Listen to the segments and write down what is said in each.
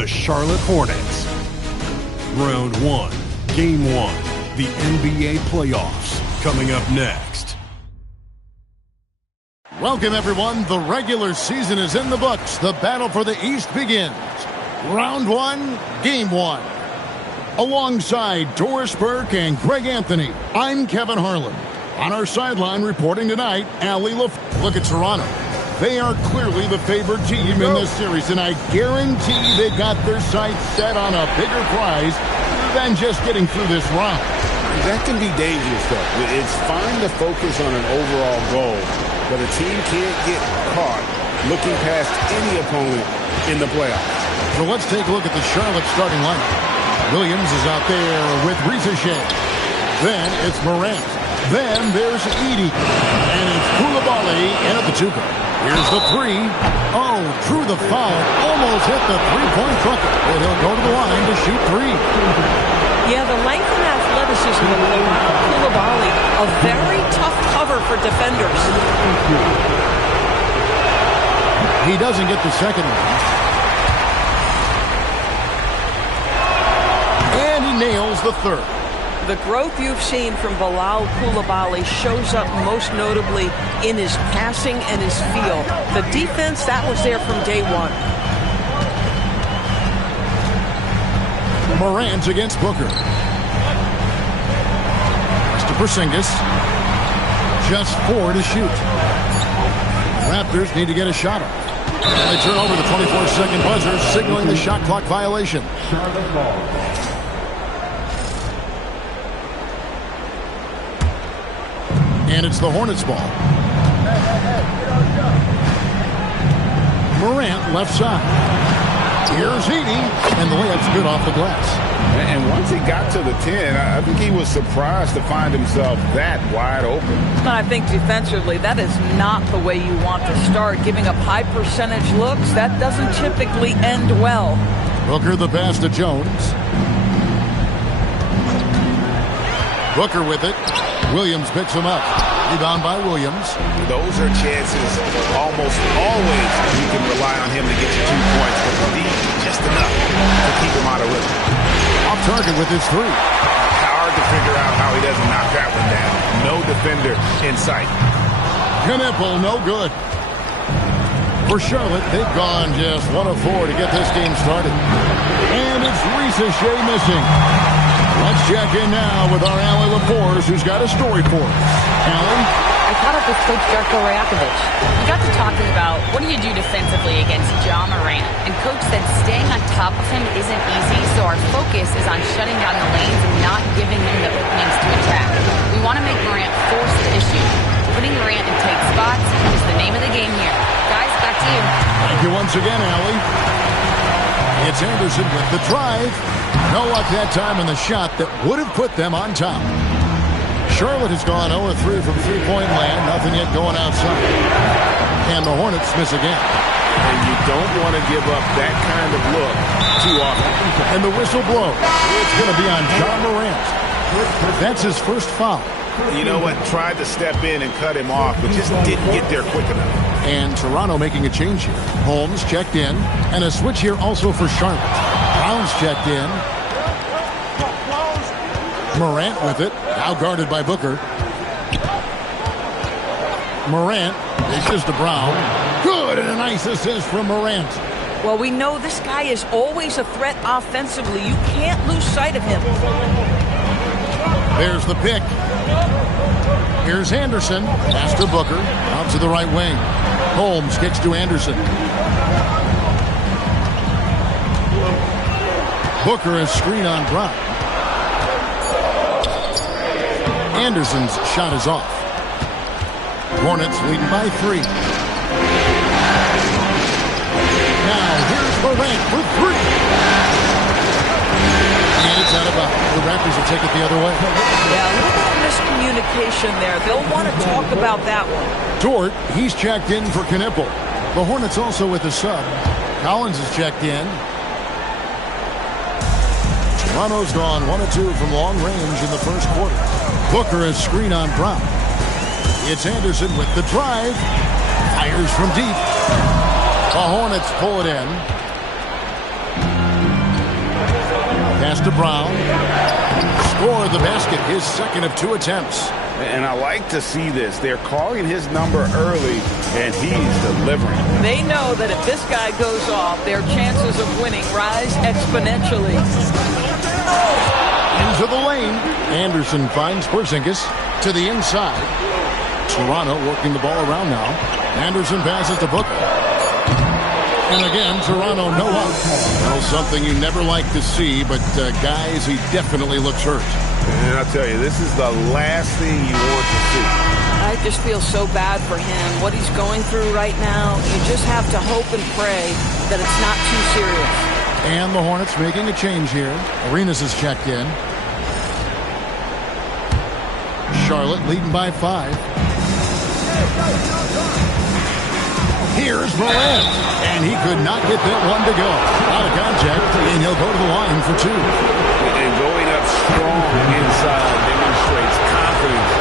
the Charlotte Hornets. Round 1, Game 1, the NBA playoffs, coming up next. Welcome, everyone. The regular season is in the books. The battle for the East begins. Round 1, Game 1. Alongside Doris Burke and Greg Anthony, I'm Kevin Harlan. On our sideline reporting tonight, Allie LaFleur. Look at Toronto. They are clearly the favored team in this series, and I guarantee they've got their sights set on a bigger prize than just getting through this round. That can be dangerous, though. It's fine to focus on an overall goal, but a team can't get caught looking past any opponent in the playoffs. So let's take a look at the Charlotte starting lineup. Williams is out there with Ricochet. Then it's Morant. Then there's Edey. And it's Koulibaly in at the 2-guard. Here's the 3. Oh, drew the foul. Almost hit the three-point bucket. And he'll go to the line to shoot 3. Yeah, the length and athleticism of Koulibaly, a very tough cover for defenders. He doesn't get the second one. And he nails the third. The growth you've seen from Bilal Koulibaly shows up most notably in his passing and his feel. The defense, that was there from day one. Morant against Booker. To Porzingis. Just 4 to shoot. Raptors need to get a shot off. They turn over the 24-second buzzer, signaling the shot clock violation. And it's the Hornets ball. Morant left side. Here's Edey, and the layup's good off the glass. And once he got to the 10, I think he was surprised to find himself that wide open. I think defensively, that is not the way you want to start. Giving up high percentage looks, that doesn't typically end well. Booker the pass to Jones. Booker with it. Williams picks him up. Rebound by Williams. Those are chances almost always you can rely on him to get you 2 points, but indeed just enough to keep him out of rhythm. Off target with his 3. Hard to figure out how he doesn't knock that one down. No defender in sight. Knipple, no good. For Charlotte, they've gone just 1 of 4 to get this game started. And it's Ricochet missing. Let's check in now with our Allie LaFleur, who's got a story for us. Allie? I caught up with Coach Darko Rajakovic. We got to talking about what do you do defensively against Ja Morant, and Coach said staying on top of him isn't easy, so our focus is on shutting down the lanes and not giving him the openings to attack. We want to make Morant force the issue. Putting Morant in tight spots is the name of the game here. Guys, back to you. Thank you once again, Allie. It's Anderson with the drive. No luck that time in the shot that would have put them on top. Charlotte has gone 0-3 from three-point land. Nothing yet going outside. And the Hornets miss again. And you don't want to give up that kind of look too often. And the whistle blows. It's going to be on Ja Morant. That's his first foul. You know what? Tried to step in and cut him off, but just didn't get there quick enough. And Toronto making a change here. Holmes checked in. And a switch here also for Charlotte. Brown's checked in. Morant with it. Now guarded by Booker. Morant dishes to Brown. Good, and a nice assist from Morant. Well, we know this guy is always a threat offensively. You can't lose sight of him. There's the pick. Here's Anderson. Pass to Booker. Out to the right wing. Holmes kicks to Anderson. Booker is screen on Brown. Anderson's shot is off. Hornets leading by 3. Now here's Morant for 3. And it's out of bounds. The Raptors will take it the other way. Yeah, a little bit of miscommunication there. They'll want to talk about that one. Dort, he's checked in for Knipple. The Hornets also with a sub. Collins is checked in. Toronto's gone 1 of 2 from long range in the first quarter. Booker is screen on Brown. It's Anderson with the drive. Fires from deep. The Hornets pull it in. Pass to Brown. Score the basket, his second of 2 attempts. And I like to see this. They're calling his number early, and he's delivering. They know that if this guy goes off, their chances of winning rise exponentially. Into the lane. Anderson finds Porzingis to the inside. Toronto working the ball around now. Anderson passes to Booker. And again, Toronto no up. Well, something you never like to see, but guys, he definitely looks hurt. And I'll tell you, this is the last thing you want to see. I just feel so bad for him. What he's going through right now, you just have to hope and pray that it's not too serious. And the Hornets making a change here. Arenas is checked in. Charlotte leading by 5. Here's Morant, and he could not get that one to go. Out of contact, and he'll go to the line for 2. And going up strong inside demonstrates confidence.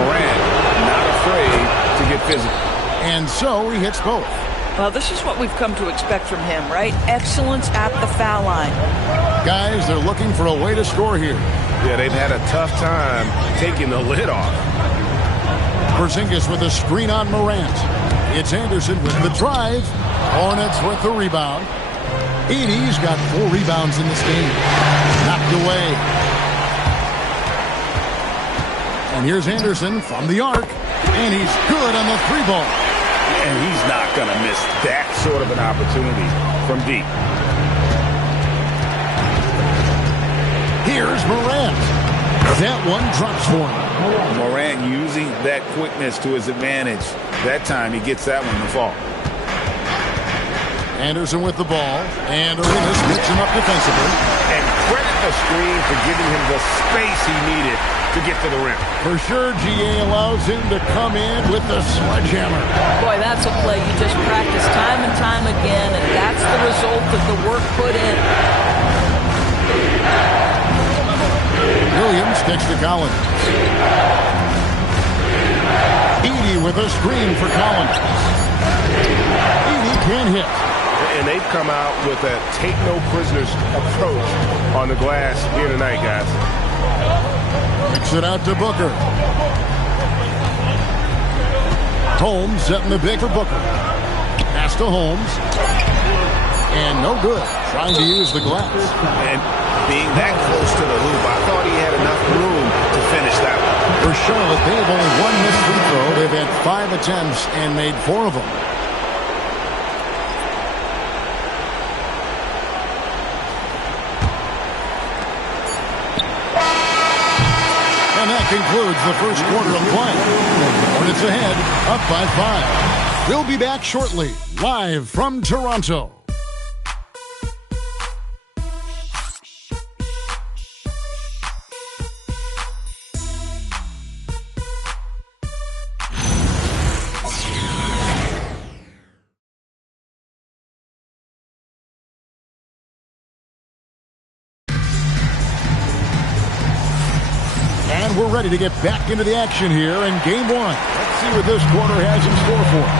Morant not afraid to get physical. And so he hits both. Well, this is what we've come to expect from him, right? Excellence at the foul line. Guys, they're looking for a way to score here. Yeah, they've had a tough time taking the lid off. Porzingis with a screen on Morant. It's Anderson with the drive. Hornets with the rebound. Edey's got 4 rebounds in this game. Knocked away. And here's Anderson from the arc. And he's good on the 3-ball. And he's not going to miss that sort of an opportunity from deep. Here's Morant. That one drops for him. Morant using that quickness to his advantage. That time he gets that one to fall. Anderson with the ball. And Arenas picks him up defensively. And credit the screen for giving him the space he needed to get to the rim. For sure, GA allows him to come in with the sledgehammer. Boy, that's a play you just practice time and time again, and that's the result of the work put in. Williams sticks to Collins. Edey with a screen for Collins. Edey can't hit. And they've come out with a take-no-prisoners approach on the glass here tonight, guys. Kicks it out to Booker. Holmes setting the big for Booker. Pass to Holmes. And no good. Trying to use the glass. And being that close to the hoop, I thought he had enough room to finish that one. For Charlotte, they have only 1 missed free throw. They've had 5 attempts and made 4 of them. And that concludes the first quarter of play. Hornets ahead, up by 5. We'll be back shortly, live from Toronto. We're ready to get back into the action here in Game 1. Let's see what this quarter has in store for us.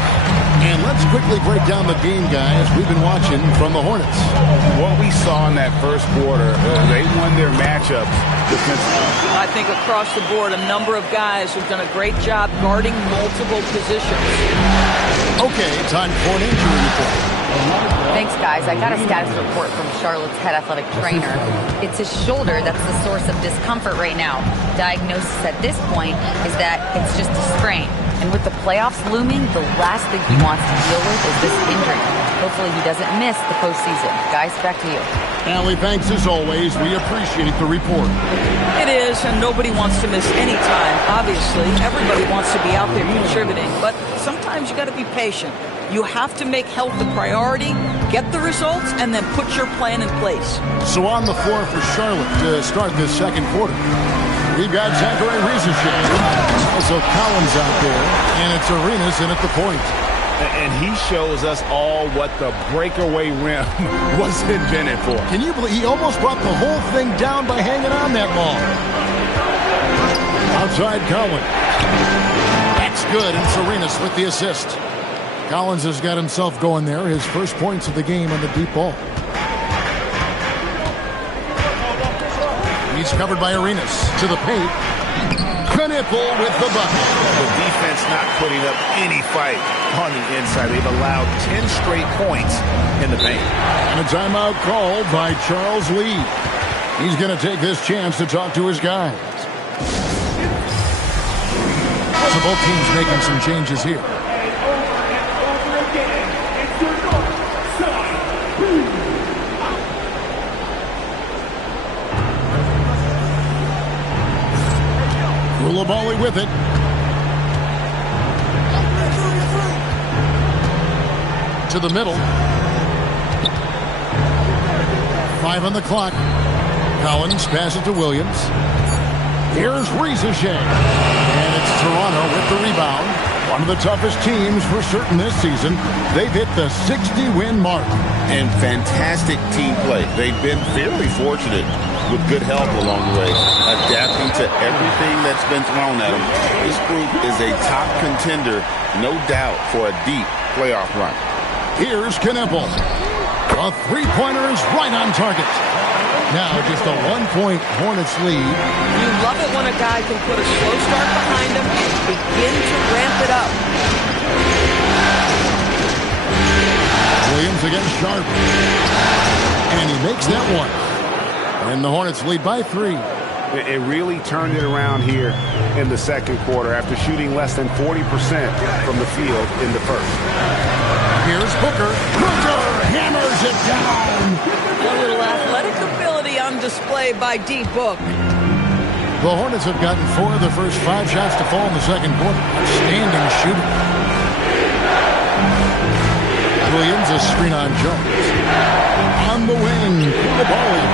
And let's quickly break down the game, guys, we've been watching from the Hornets. What we saw in that first quarter, they won their matchups defensively. I think across the board, a number of guys have done a great job guarding multiple positions. Okay, time for an injury report. Thanks, guys. I got a status report from Charlotte's head athletic trainer. It's his shoulder that's the source of discomfort right now. Diagnosis at this point is that it's just a sprain. And with the playoffs looming, the last thing he wants to deal with is this injury. Hopefully he doesn't miss the postseason. Guys, back to you. Allie, thanks as always. We appreciate the report. It is, and nobody wants to miss any time, obviously. Everybody wants to be out there contributing, but sometimes you got to be patient. You have to make health a priority, get the results, and then put your plan in place. So on the floor for Charlotte to start this second quarter, we've got Zachary Riesenshain, also Collins out there, and it's Arenas in at the point. And he shows us all what the breakaway rim was invented for. Can you believe he almost brought the whole thing down by hanging on that ball? Outside Collins. That's good, and it's Arenas with the assist. Collins has got himself going there. His first points of the game on the deep ball. He's covered by Arenas to the paint. Knipple with the bucket. The defense not putting up any fight on the inside. They've allowed 10 straight points in the paint. And a timeout called by Charles Lee. He's going to take this chance to talk to his guys. So both teams making some changes here. Koulibaly with it. To the middle. 5 on the clock. Collins passes it to Williams. Here's Rizichet. And it's Toronto with the rebound. One of the toughest teams for certain this season. They've hit the 60-win mark. And fantastic team play. They've been fairly fortunate with good help along the way, adapting to everything that's been thrown at them. This group is a top contender, no doubt, for a deep playoff run. Here's Knipple. A three-pointer is right on target. Now just a 1-point Hornets lead. You love it when a guy can put a slow start behind him and begin to ramp it up. Williams against Sharp. And he makes that one. And the Hornets lead by 3. It really turned it around here in the second quarter after shooting less than 40% from the field in the first. Here's Booker. Booker hammers it down. A little athletic ability on display by D-Book. The Hornets have gotten 4 of the first 5 shots to fall in the second quarter. Outstanding shooting. Williams, a screen on Jones. On the wing, Koulibaly.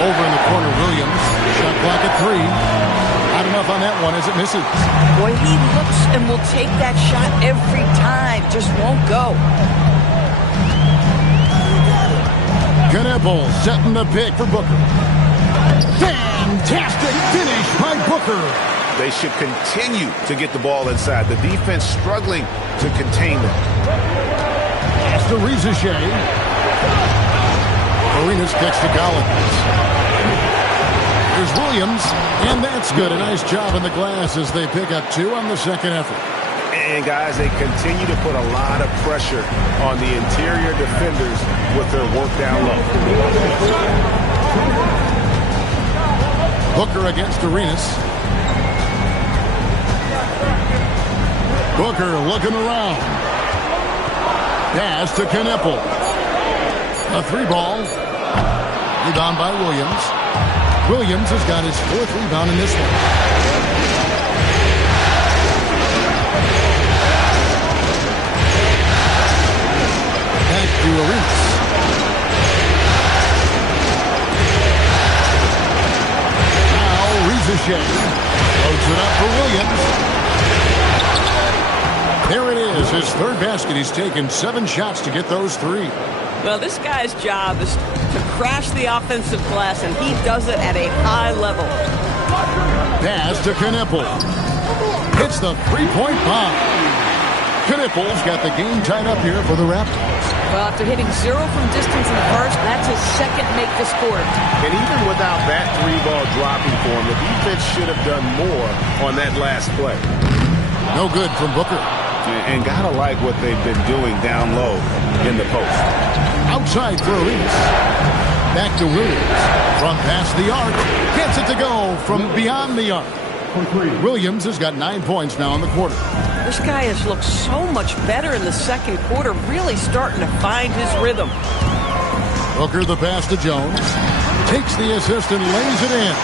Over in the corner, Williams. Shot clock at 3. Not enough on that one as it misses. Boy, he looks and will take that shot every time. Just won't go. Knipple setting the pick for Booker. Fantastic finish by Booker. They should continue to get the ball inside. The defense struggling to contain them. Pass to Rizichet. Arenas kicks to Collins. Here's Williams, and that's good. A nice job in the glass as they pick up 2 on the second effort. And, guys, they continue to put a lot of pressure on the interior defenders with their work down low. Booker against Arenas. Booker looking around. Pass to Knipple. A 3-ball. Rebound by Williams. Williams has got his 4th rebound in this one. Back to Arenas. Now Rizichet loads it up for Williams. There it is, his 3rd basket. He's taken 7 shots to get those 3. Well, this guy's job is to crash the offensive glass, and he does it at a high level. Pass to Knipple. Hits the 3-point bomb. Knipple's got the game tied up here for the Raptors. Well, after hitting 0 from distance in the first, that's his second make this quarter. And even without that 3-ball dropping for him, the defense should have done more on that last play. No good from Booker. And gotta like what they've been doing down low in the post. Outside for Arenas. Back to Williams. From past the arc. Gets it to go from beyond the arc. Williams has got 9 points now in the quarter. This guy has looked so much better in the second quarter, really starting to find his rhythm. Booker the pass to Jones. Takes the assist and lays it in.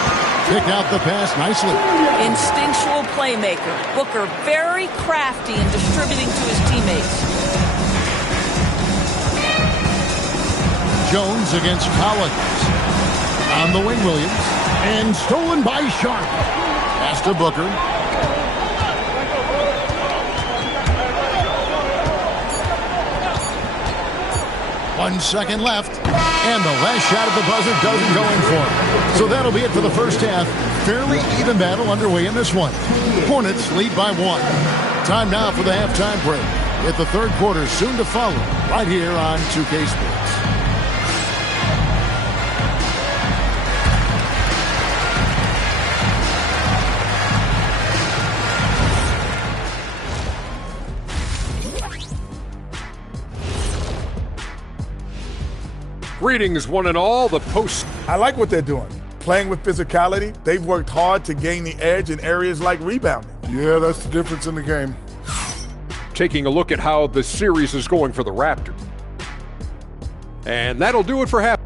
Pick out the pass nicely. Instinctual playmaker. Booker very crafty in distributing to his teammates. Jones against Collins. On the wing, Williams. And stolen by Sharp. Pass to Booker. One second left. And the last shot at the buzzer doesn't go in for him. So that'll be it for the first half. Fairly even battle underway in this one. Hornets lead by 1. Time now for the halftime break. With the third quarter soon to follow. Right here on 2K Sports. Greetings, one and all. The post. I like what they're doing. Playing with physicality, they've worked hard to gain the edge in areas like rebounding. Yeah, that's the difference in the game. Taking a look at how the series is going for the Raptors. And that'll do it for half.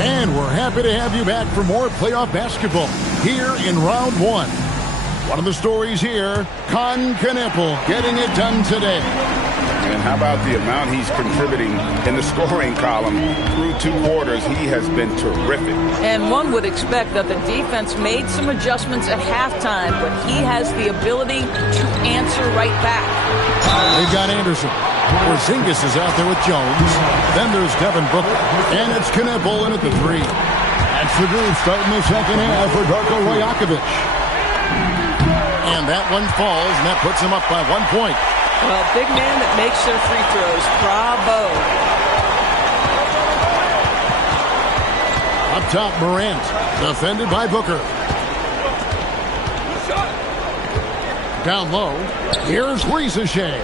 And we're happy to have you back for more playoff basketball here in round one. One of the stories here, Kneppel getting it done today. And how about the amount he's contributing in the scoring column through 2 quarters? He has been terrific. And one would expect that the defense made some adjustments at halftime, but he has the ability to answer right back. They've got Anderson. Porzingis is out there with Jones. Then there's Devin Booker. And it's Kneppel in at the 3. That's the group starting the second half for Darko Rajakovic. And that one falls, and that puts him up by 1 point. Well, big man that makes their free throws. Bravo. Up top, Morant, defended by Booker. Down low, here's Shea.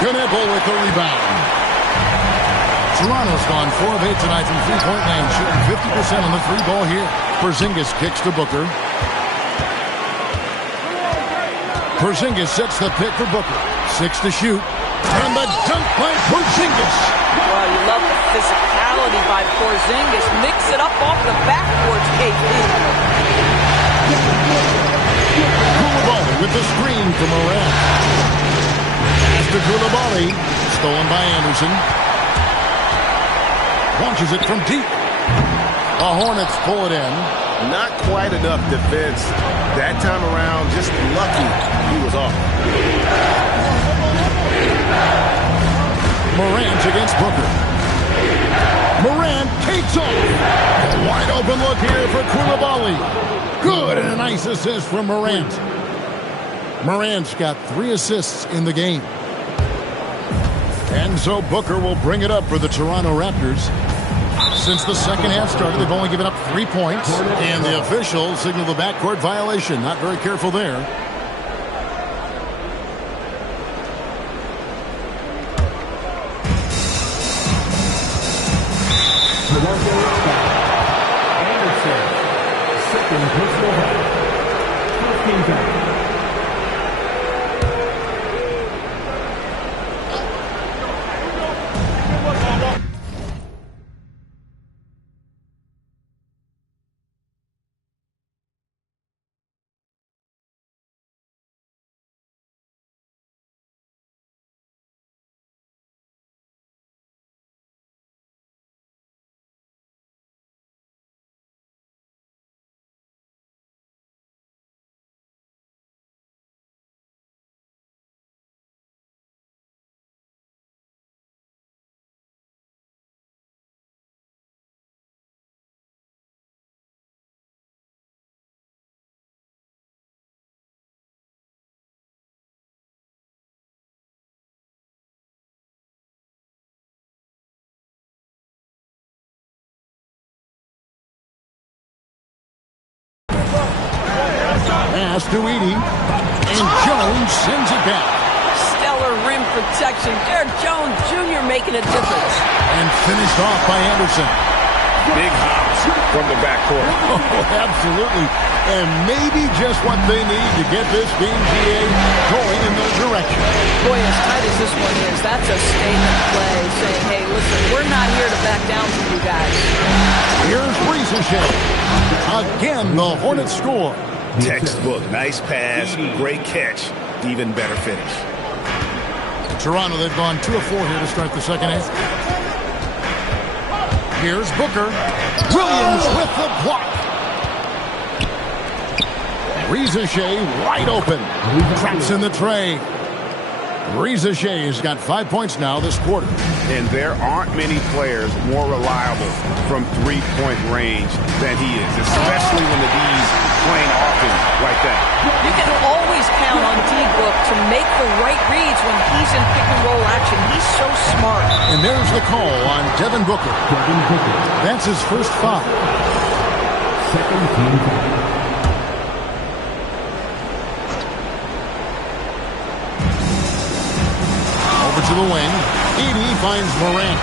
Kneppel with the rebound. Toronto's gone 4 of 8 tonight from three-point land, shooting 50% on the 3-ball here. Porzingis kicks to Booker. Porzingis sets the pick for Booker. 6 to shoot. And the dunk by Porzingis. Well, you love the physicality by Porzingis. Mix it up off the backboards, KP. Koulibaly with the screen for Morant. Pass to Koulibaly. Stolen by Anderson. Launches it from deep. The Hornets pull it in. Not quite enough defense that time around. Just lucky he was off. Morant against Booker. Morant takes off. A wide open look here for Koulibaly. Good, and a nice assist from Morant. Morant's got 3 assists in the game. And so Booker will bring it up for the Toronto Raptors. Since the second half started, they've only given up 3 points, and the officials signal the backcourt violation. Not very careful there. Anderson, second personal foul. 15 foul. Pass to Edey. And Jones sends it back. Stellar rim protection. Derek Jones Jr. making a difference. And finished off by Anderson. Big hops from the backcourt. Oh, absolutely. And maybe just what they need to get this BGA going in their direction. Boy, as tight as this one is, that's a statement play saying, hey, listen, we're not here to back down from you guys. Here's Shea. Again, the Hornets score. Textbook. Nice pass. Great catch. Even better finish. Toronto, they've gone 2 of 4 here to start the second half. Here's Booker. Williams with the block. Shea wide open. Traps in the tray. Shea's got 5 points now this quarter. And there aren't many players more reliable from three-point range than he is, especially when the D's playing often like that. You can always count on D-Book to make the right reads when he's in pick-and-roll action. He's so smart. And there's the call on Devin Booker. That's his first foul. Second team foul. Edey finds Morant.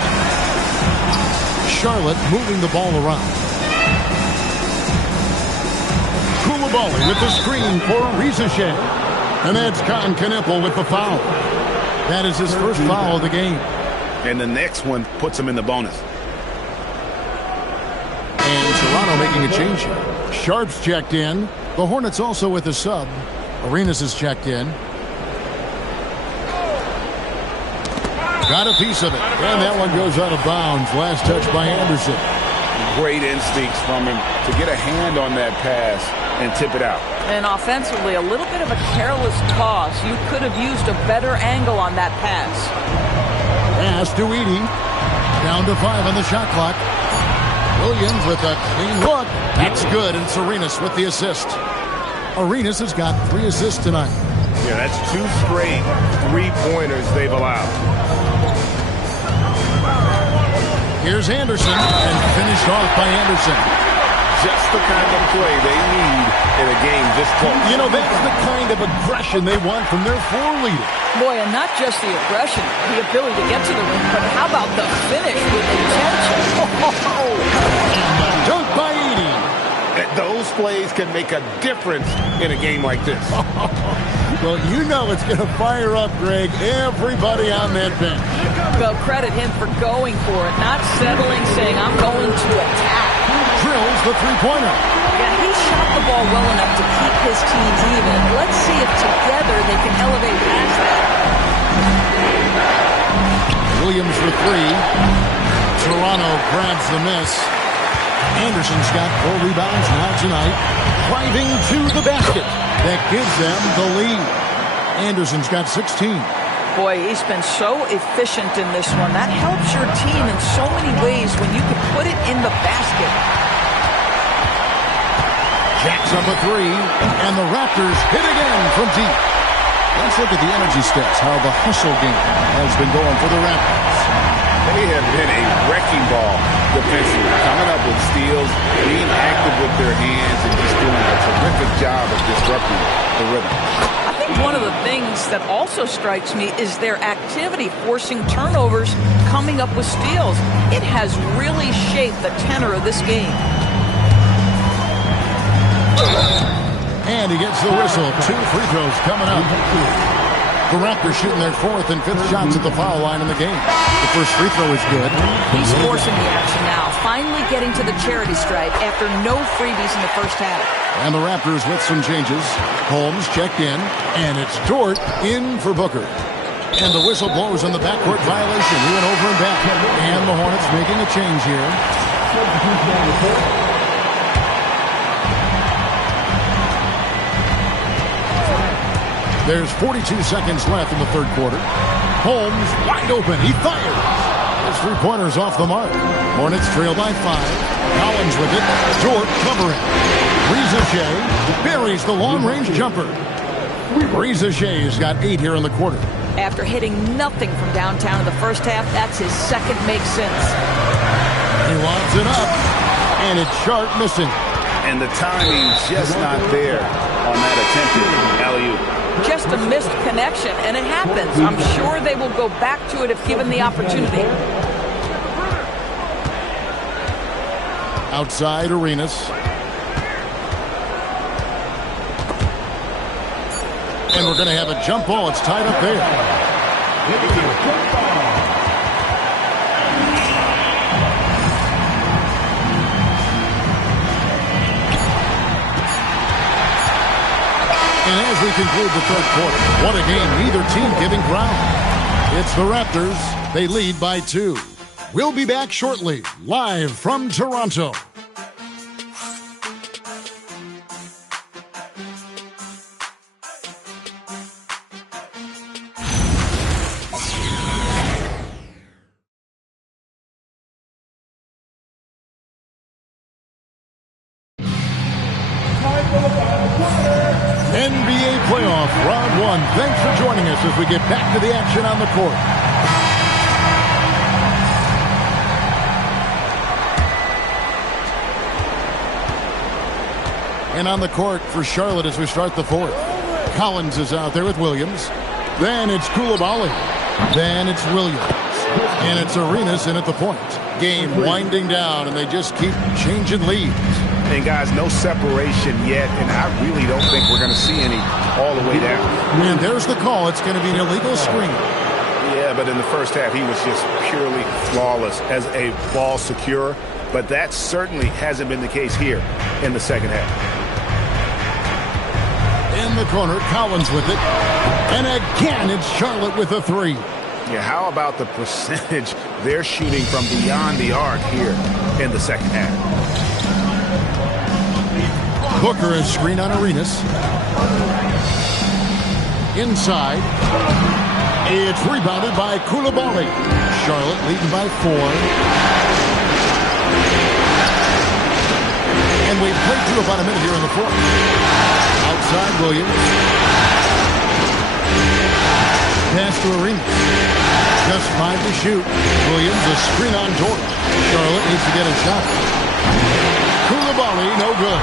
Charlotte moving the ball around. Koulibaly with the screen for Rizashay. And that's Con Knipple with the foul. That is his first foul of the game. And the next one puts him in the bonus. And Toronto making a change here. Sharp's checked in. The Hornets also with a sub. Arenas is checked in. Got a piece of it. And that one goes out of bounds. Last touch by Anderson. Great instincts from him to get a hand on that pass and tip it out. And offensively, a little bit of a careless toss. You could have used a better angle on that pass. Pass to Edey. Down to 5 on the shot clock. Williams with a clean look. That's good, and it's Arenas with the assist. Arenas has got 3 assists tonight. Yeah, that's 2 straight 3-pointers they've allowed. Here's Anderson, and finished off by Anderson. Just the kind of play they need in a game this close. You know, that's the kind of aggression they want from their floor leader. Boy, and not just the aggression, the ability to get to the rim, but how about the finish with intention? Dunk by Edey. Those plays can make a difference in a game like this. Well, you know it's going to fire up, Greg, everybody on that bench. Well, credit him for going for it, not settling, saying, I'm going to attack. Drills the three-pointer. Yeah, he shot the ball well enough to keep his teams even. Let's see if together they can elevate past that. Williams for 3. Toronto grabs the miss. Anderson's got 4 rebounds now tonight. Driving to the basket. That gives them the lead. Anderson's got 16. Boy, he's been so efficient in this one. That helps your team in so many ways when you can put it in the basket. Jacks up a 3, and the Raptors hit again from deep. Let's look at the energy stats, how the hustle game has been going for the Raptors. They have been a wrecking ball defensively, coming up with steals, being active with their hands, and just doing a terrific job of disrupting the rhythm. I think one of the things that also strikes me is their activity forcing turnovers, coming up with steals. It has really shaped the tenor of this game. And he gets the whistle. 2 free throws coming up. The Raptors shooting their 4th and 5th shots at the foul line in the game. The first free throw is good. He's forcing the action now, finally getting to the charity stripe after no freebies in the first half. And the Raptors with some changes. Holmes checked in, and it's Dort in for Booker. And the whistle blows on the backcourt violation. He went over and back. And the Hornets making a change here. There's 42 seconds left in the third quarter. Holmes wide open. He fires. His three-pointer's off the mark. Hornets trail by 5. Collins with it. Dort covering. Rizashay buries the long-range jumper. Rizashay's got 8 here in the quarter. After hitting nothing from downtown in the first half, that's his second make since. He lobs it up. And it's Sharp missing. And the timing just not there on that attempted alley-oop. Just a missed connection, and it happens. I'm sure they will go back to it if given the opportunity. Outside Arenas. And we're going to have a jump ball. It's tied up there. And as we conclude the third quarter, what a game, neither team giving ground. It's the Raptors. They lead by 2. We'll be back shortly, live from Toronto. NBA playoff round 1. Thanks for joining us as we get back to the action on the court. And on the court for Charlotte as we start the 4th. Collins is out there with Williams. Then it's Koulibaly. Then it's Williams. And it's Arenas in at the point. Game winding down, and they just keep changing leads. And guys, no separation yet, and I really don't think we're going to see any all the way down. And there's the call. It's going to be an illegal screen. Yeah, but in the first half, he was just purely flawless as a ball securer. But that certainly hasn't been the case here in the second half. In the corner, Collins with it. And again, it's Charlotte with a three. Yeah, how about the percentage they're shooting from beyond the arc here in the second half? Booker is screen on Arenas. Inside. It's rebounded by Koulibaly. Charlotte leading by 4. And we've played through about a minute here in the fourth. Outside Williams. Pass to Arenas. Just 5 to shoot. Williams a screen on Dort. Charlotte needs to get a shot. Koulibaly, no good.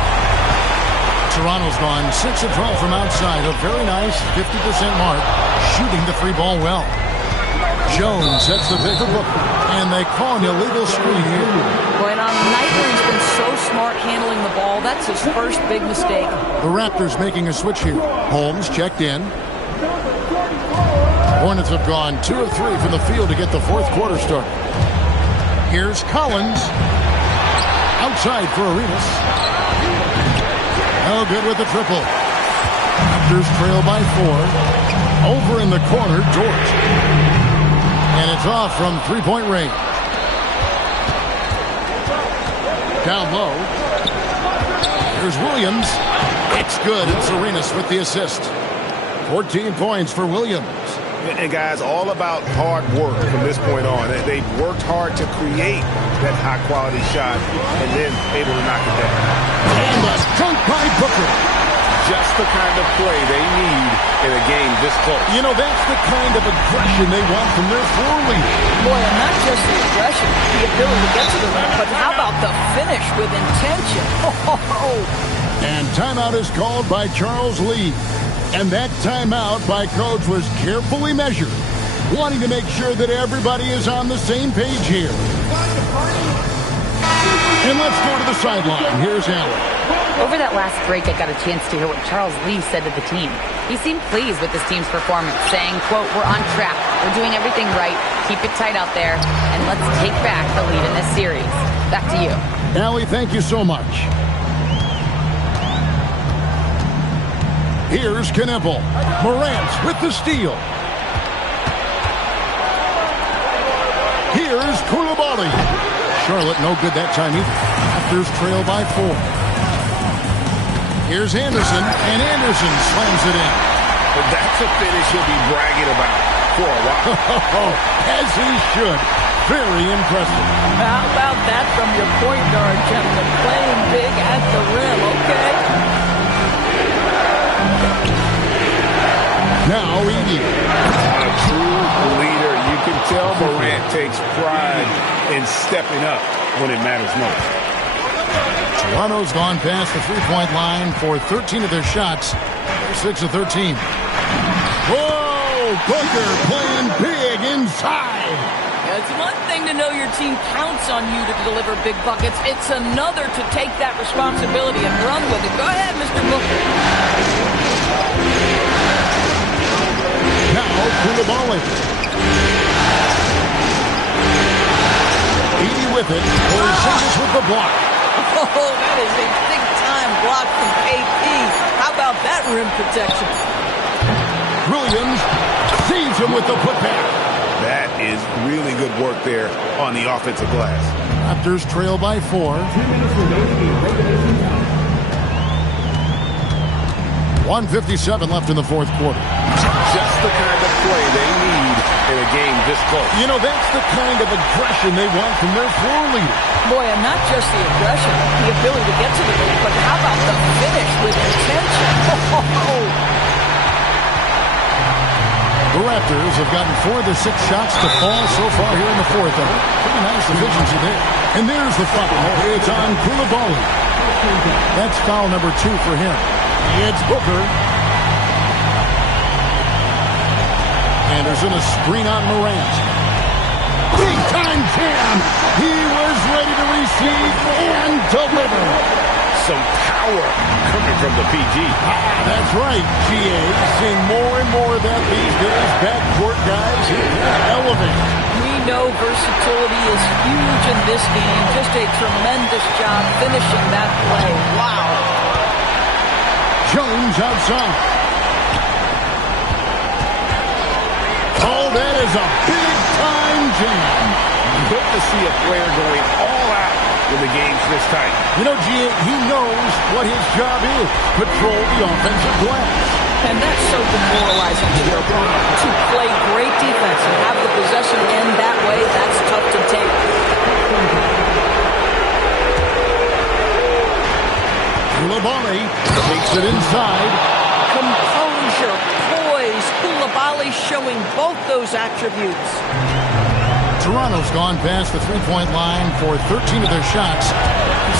Toronto's gone 6 of 12 from outside. A very nice 50% mark. Shooting the free ball well. Jones sets the pick for Booker. And they call an illegal screen here. Boy, and on a night where he's been so smart handling the ball, that's his first big mistake. The Raptors making a switch here. Holmes checked in. Hornets have gone 2 of 3 from the field to get the fourth quarter started. Here's Collins. Outside for Arenas. No good with the triple. Raptors trail by 4. Over in the corner, Dort. And it's off from three-point range. Down low. Here's Williams. It's good. It's Arenas with the assist. 14 points for Williams. And guys, all about hard work from this point on. They've worked hard to create that high-quality shot and then able to knock it down. And a dunk by Booker. Just the kind of play they need in a game this close. You know, that's the kind of aggression they want from their floor leader. Boy, and not just the aggression, the ability to get to the rim, but how about the finish with intention? And timeout is called by Charles Lee. And that timeout by Coach was carefully measured, wanting to make sure that everybody is on the same page here. And let's go to the sideline. Here's Allen. Over that last break, I got a chance to hear what Charles Lee said to the team. He seemed pleased with his team's performance, saying, quote, "We're on track. We're doing everything right. Keep it tight out there, and let's take back the lead in this series." Back to you. Allie, thank you so much. Here's Knippel. Morant with the steal. Here's Koulibaly. Charlotte no good that time either. Raptors trail by 4. Here's Anderson, and Anderson slams it in. But that's a finish he'll be bragging about for a while. As he should. Very impressive. How about that from your point guard, gentlemen? Playing big at the rim, okay? Now Edey. A true leader. You can tell Morant takes pride in stepping up when it matters most. Toronto's gone past the three-point line for 13 of their shots. They're 6 of 13. Whoa! Booker playing big inside. It's one thing to know your team counts on you to deliver big buckets. It's another to take that responsibility and run with it. Go ahead, Mr. Booker. Now Koulibaly. Edey with it. Porzingis with the block. Oh, that is a big-time block from KP. How about that rim protection? Williams sees him with the putback. That is really good work there on the offensive glass. Raptors trail by 4. 1:57 left in the fourth quarter. Just the kind of play they need in a game this close. You know, that's the kind of aggression they want from their floor leader. Boy, and not just the aggression, the ability to get to the rim, but how about the finish with intention? The Raptors have gotten 4 of their 6 shots to fall so far here in the fourth. Pretty nice efficiency there. And there's the foul. It's on Koulibaly. That's foul number 2 for him. It's Booker. Anderson a screen on Morant. Big-time jam. He was ready to receive and deliver. Some power coming from the PG. That's right, GA. Seeing more and more of that these days. Backcourt guys elevate. We know versatility is huge in this game. Just a tremendous job finishing that play. Wow. Jones outside. Oh, that is a big-time jam. Good to see a player going all out when the game's this tight. You know, GA, he knows what his job is. Patrol the offensive glass. And that's so demoralizing to your opponent. To play great defense and have the possession end that way, that's tough to take. Koulibaly takes it inside. Composure, poise. Koulibaly showing both those attributes. Toronto's gone past the three-point line for 13 of their shots.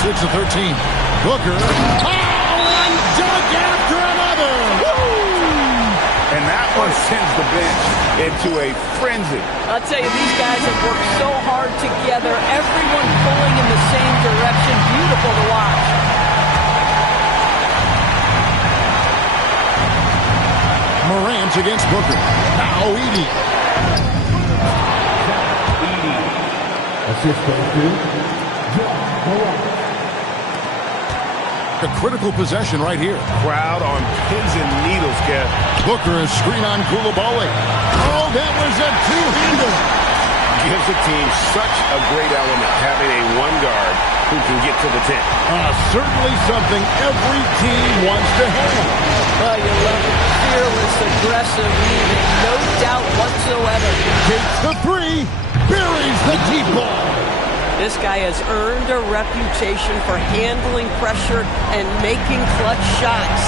6 of 13. Booker. Oh, and dunk after another. Woo! And that one sends the bench into a frenzy. I'll tell you, these guys have worked so hard together. Everyone pulling in the same direction. Beautiful to watch. Morant against Booker. Now Edey. Assist goes to John Morant. A critical possession right here. Crowd on pins and needles, Kev. Booker is screen on Koulibaly. Oh, that was a two-hander. Gives the team such a great element having a one guard who can get to the 10. Certainly something every team wants to have. Oh, you love it. Fearless, aggressive, leading. No doubt whatsoever. Takes the three. Buries the deep ball. This guy has earned a reputation for handling pressure and making clutch shots.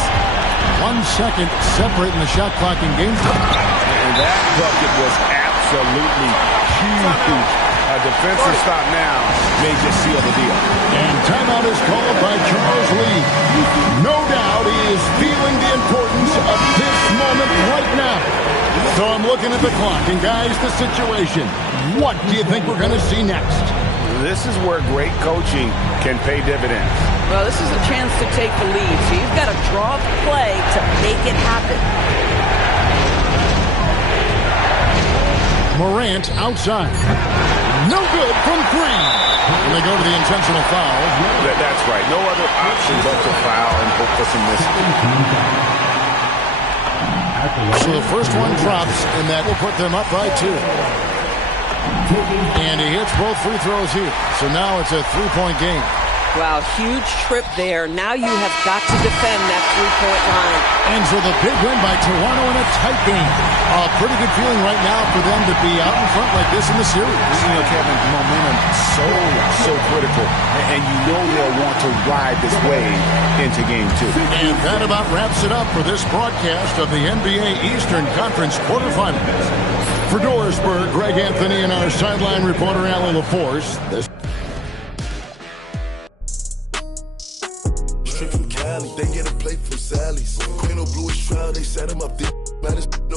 1 second separating the shot clock in game time. And that bucket was absolutely huge. A defensive stop now may just seal the deal. And timeout is called by Charles Lee. No doubt he is feeling the importance of this moment right now. So I'm looking at the clock, and guys, the situation. What do you think we're going to see next? This is where great coaching can pay dividends. Well, this is a chance to take the lead, so you've got to draw the play to make it happen. Morant outside. No good from three. And they go to the intentional foul. That's right. No other option but to foul and hope for some misses. So the first one drops, and that will put them up by 2. And he hits both free throws here. So now it's a 3-point game. Wow, huge trip there. Now you have got to defend that three-point line. And so the big win by Toronto in a tight game. A pretty good feeling right now for them to be out in front like this in the series. You know, Kevin, momentum so critical. And you know they'll want to ride this wave into game 2. And that about wraps it up for this broadcast of the NBA Eastern Conference quarterfinals. For Dorisburg, Greg Anthony and our sideline reporter, Alan LaForce. They get a plate from Sally's. Queen of Blue is Shroud, they set him up.